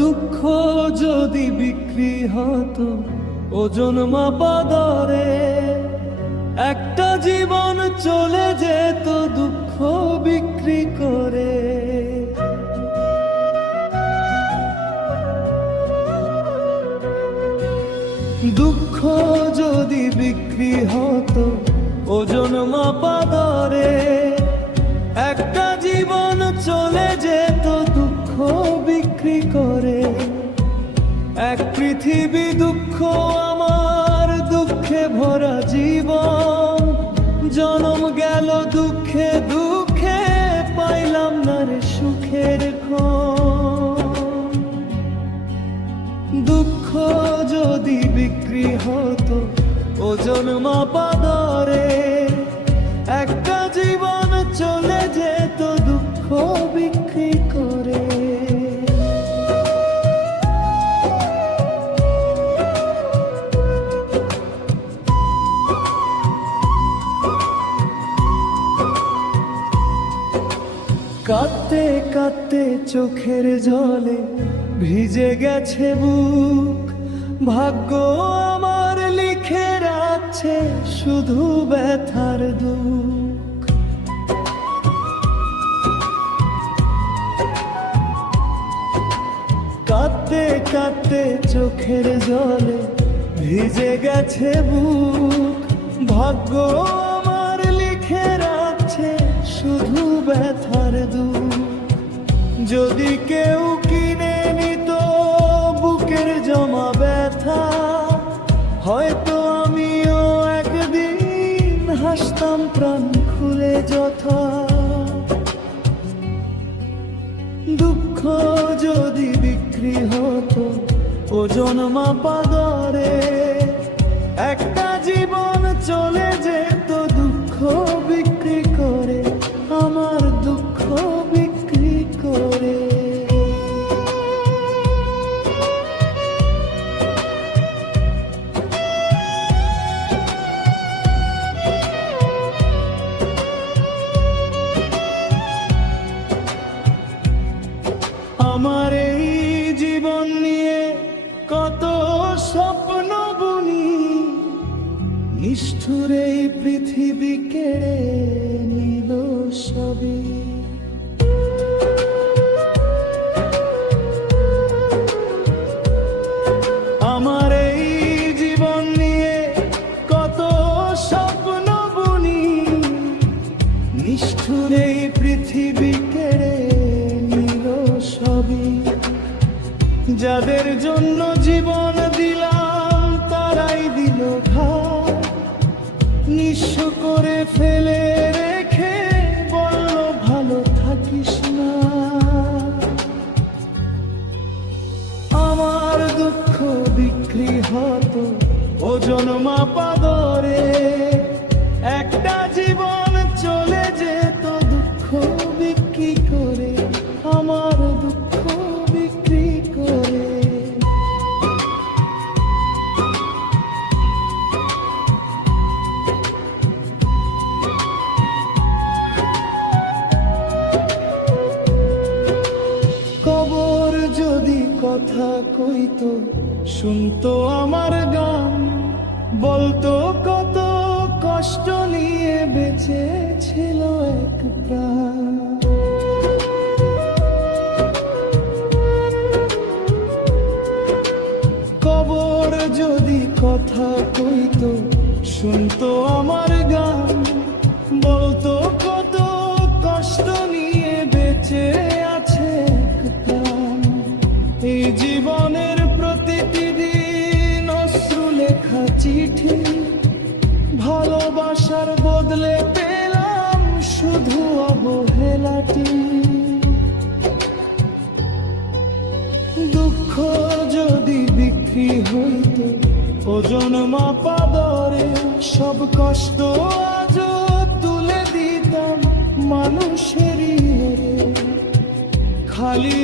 দুঃখ যদি বিক্রি হতো ওজন মাপা দরে, একটা জীবন চলে যেত দুঃখ বিক্রি করে। দুঃখ যদি বিক্রি হতো ওজন মাপা দরে, একটা জীবন চলে যেত দুঃখ বিক্রি করে। এক পৃথিবী দুঃখ আমার, দুঃখে ভরা জীবন, জনম গেল দুঃখে দুঃখে, পাইলাম না রে সুখের ক্ষণ। দুঃখ যদি বিক্রি হতো ওজন মাপা দরে, একটা জীবন চলে যেত দুঃখ বিক্রি করে। কাঁদতে কাঁদতে চোখের জলে ভিজে গেছে বুক, ভাগ্য আমার লিখে রাখছে শুধু ব্যথার দুঃখ। কাঁদতে কাঁদতে চোখের জলে ভিজে গেছে বুক, ভাগ্য আমার লিখে রাখছে শুধু ব্যথার দুঃখ। যদি কেউ কিনে নিত বুকের জমা ব্যথা, হয়তো আমিও একদিন হাসতাম প্রাণ খুলে যথা। দুঃখ যদি বিক্রি হতো ওজন মাপা দরে, একটা জীবন চলে যেত দুঃখ বিক্রি করে, আমার দুঃখ বিক্রি করে। আমার এই জীবন নিয়ে কত স্বপ্ন বুনি, নিষ্ঠুর এই পৃথিবী কেড়ে নিল সবই। আমার এই জীবন নিয়ে কত স্বপ্ন বুনি, নিষ্ঠুর এই পৃথিবী কেড়ে নিল সবই। যাদের জন্য জীবন দিলাম তারাই দিল ঘাত, নিঃস্ব করে ফেলে রেখে বলল ভালো থাকিস না। আমার দুঃখ বিক্রি হতো ওজন মাপা দরে, একটা জীবন চলে যেত দুঃখ বিক্রি করে, আমার দুঃখ বিক্রি করে। কবর যদি কথা কইতো শুনতো আমার গান, বলতো কত কষ্ট নিয়ে বেঁচে ছিল এক প্রাণ। কবর যদি কথা কইতো শুনতো আমার গান, বলতো কত কষ্ট নিয়ে বেঁচে আছে এক প্রাণ। এই জীবনের প্রতিটি দিন অশ্রু লেখা চিঠি, ভালোবাসার বদলে পেলাম শুধু অবহেলাটি। দুঃখ যদি বিক্রি হইতো ওজন মাপা দরে, সব কষ্ট আজ তুলে দিতাম মানুষেরই খালি।